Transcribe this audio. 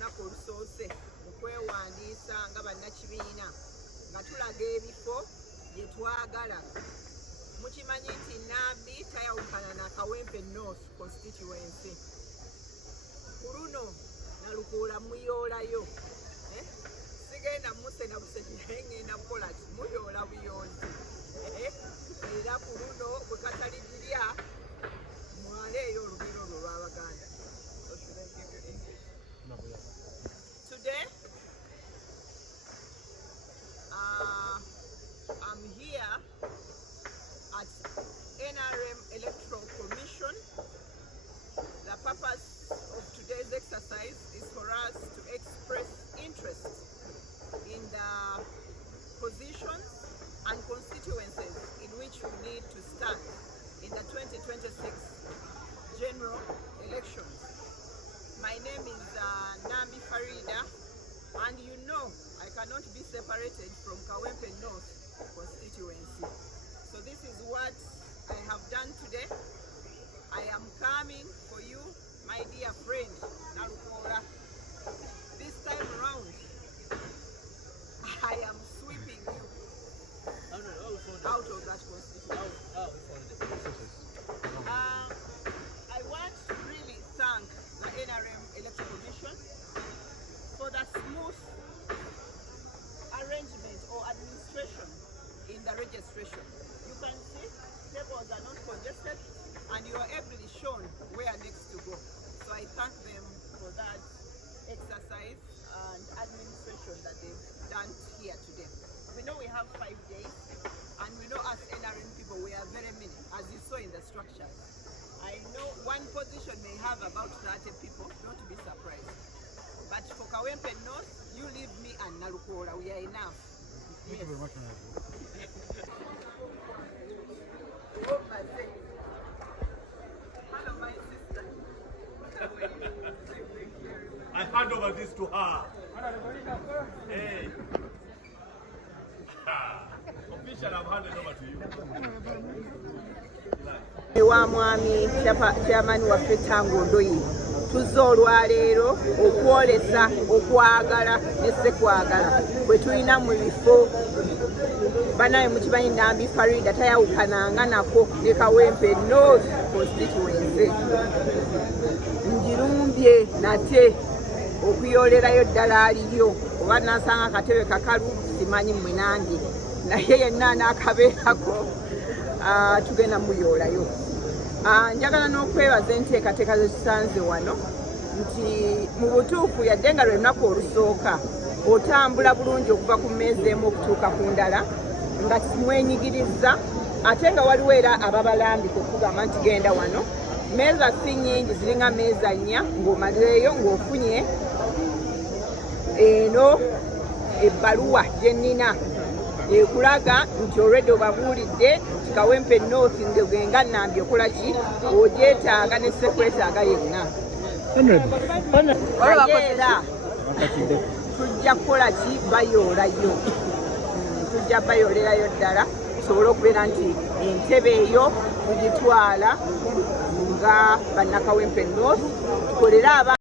olunaku olusoose mu kwewandiisa nga bannakibiina nga tulaga ebifo bye twagala. Mukimanyi nti Nambi tayawukana na Kawempe North constituency. Ku luno Nalukoola muyoolayo. Sigenda muse na buseki naye ngenda kukola ki muyoola buyoozi. Era ku luno bwe katalidirya mwaleeyo olugero olwo lw'Abaganda. Today, I'm here at NRM Electoral Commission. The purpose of today's exercise is for us to express interest in the positions and constituencies in which we need to stand in the 2026 general elections. My name is Nambi Farida, and you know I cannot be separated from Kawempe North constituency. So this is what I have done today. I am coming for you, my dear friend Nalukoola. This time around, I am sweeping you out of that constituency. I want to really thank the NRM Electoral Commission for the smooth arrangement or administration in the registration. You can see tables are not congested and you are ably shown where next to go. So I thank them for that exercise and administration that they've done here today. We know we have 5 days, and we know as NRM people we are very many, as you saw in the structures. I know one position may have about 30 people, don't be surprised. But for Kawempe North, you leave me and Nalukoola, we are enough. Thank you very much. Hello, my sister. I hand over this to her. Hey. Official, I've handed over to you. Wa mwami chairman waffe Tango Ndoyi tuzze olwaleero okwolesa okwagala ne ssekwagala bwe tulina mu bifo banaye mukimanyi Nambi Farida tayawukananga nako ne Kawempe North constituency. Njirumbye nate okuyoolerayo ddala aliyo oba nasanga akatebe kakalu simanyi mmwe nange naye yenna anaakabeerako tugenda muyoolayo. Njagala n'okwebaza enteekateeka ze tusanze wano nti mu butuufu yadde nga lwe lunaku olusooka otambula bulungi okuva ku mmeeza emu okutuuka ku ndala nga mwenyigiriza ate nga waliwo era ababalambika okugamba nti genda wano. Mmeeza si nnyingi, ziringa mmeeza 4 ng'omalireeyo ng'ofunye eno ebbaluwa gye nnina ekulaga nti already obabuulidde nti Kawempe North ngenga Nambi okola ki ogyetaaga ne ssekwetaaga yenna. Era tujja kukola ki bayoolayo, tujja bayoolerayo ddala tusobole okubeera nti entebe eyo tugitwala nga bannakawempe North tukolere